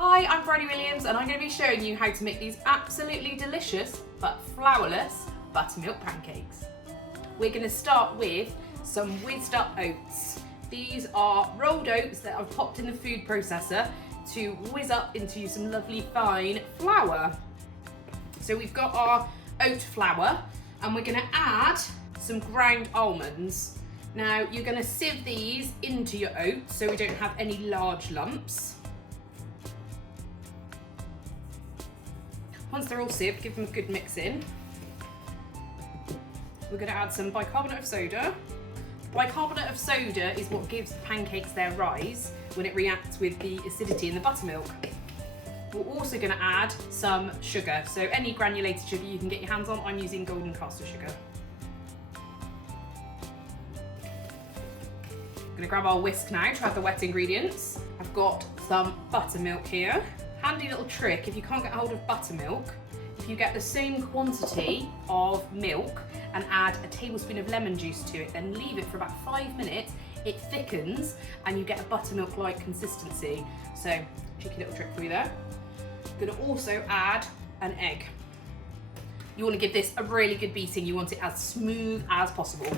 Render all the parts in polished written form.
Hi, I'm Briony Williams and I'm going to be showing you how to make these absolutely delicious but flourless buttermilk pancakes. We're going to start with some whizzed up oats. These are rolled oats that I've popped in the food processor to whiz up into some lovely fine flour. So we've got our oat flour and we're going to add some ground almonds. Now you're going to sieve these into your oats so we don't have any large lumps. Once they're all sieved, give them a good mix in. We're going to add some bicarbonate of soda. Bicarbonate of soda is what gives the pancakes their rise when it reacts with the acidity in the buttermilk. We're also going to add some sugar, so any granulated sugar you can get your hands on. I'm using golden caster sugar. I'm going to grab our whisk now to add the wet ingredients. I've got some buttermilk here. Handy little trick, if you can't get hold of buttermilk, if you get the same quantity of milk and add a tablespoon of lemon juice to it, then leave it for about 5 minutes, it thickens and you get a buttermilk-like consistency. So, cheeky little trick for you there. I'm going to also add an egg. You want to give this a really good beating, you want it as smooth as possible.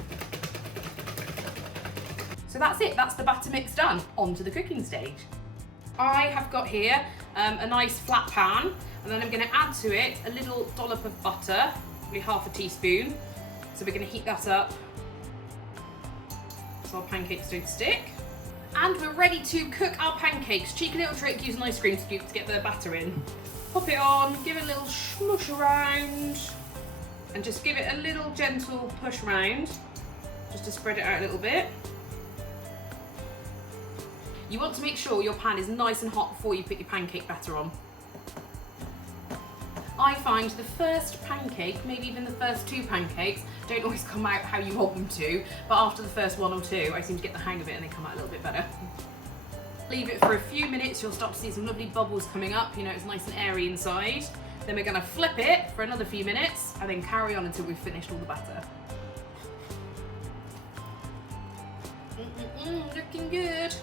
So that's it, that's the batter mix done. On to the cooking stage. I have got here a nice flat pan, and then I'm going to add to it a little dollop of butter, probably half a teaspoon. So we're going to heat that up so our pancakes don't stick. And we're ready to cook our pancakes. Cheeky little trick, use an ice cream scoop to get the batter in. Pop it on, give it a little smush around, and just give it a little gentle push around, just to spread it out a little bit. You want to make sure your pan is nice and hot before you put your pancake batter on. I find the first pancake, maybe even the first 2 pancakes, don't always come out how you want them to, but after the first 1 or 2, I seem to get the hang of it and they come out a little bit better. Leave it for a few minutes, you'll start to see some lovely bubbles coming up, you know, it's nice and airy inside. Then we're gonna flip it for another few minutes and then carry on until we've finished all the batter. Looking good.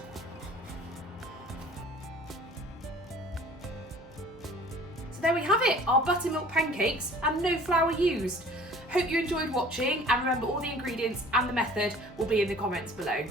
So there we have it, our buttermilk pancakes and no flour used. Hope you enjoyed watching, and remember all the ingredients and the method will be in the comments below.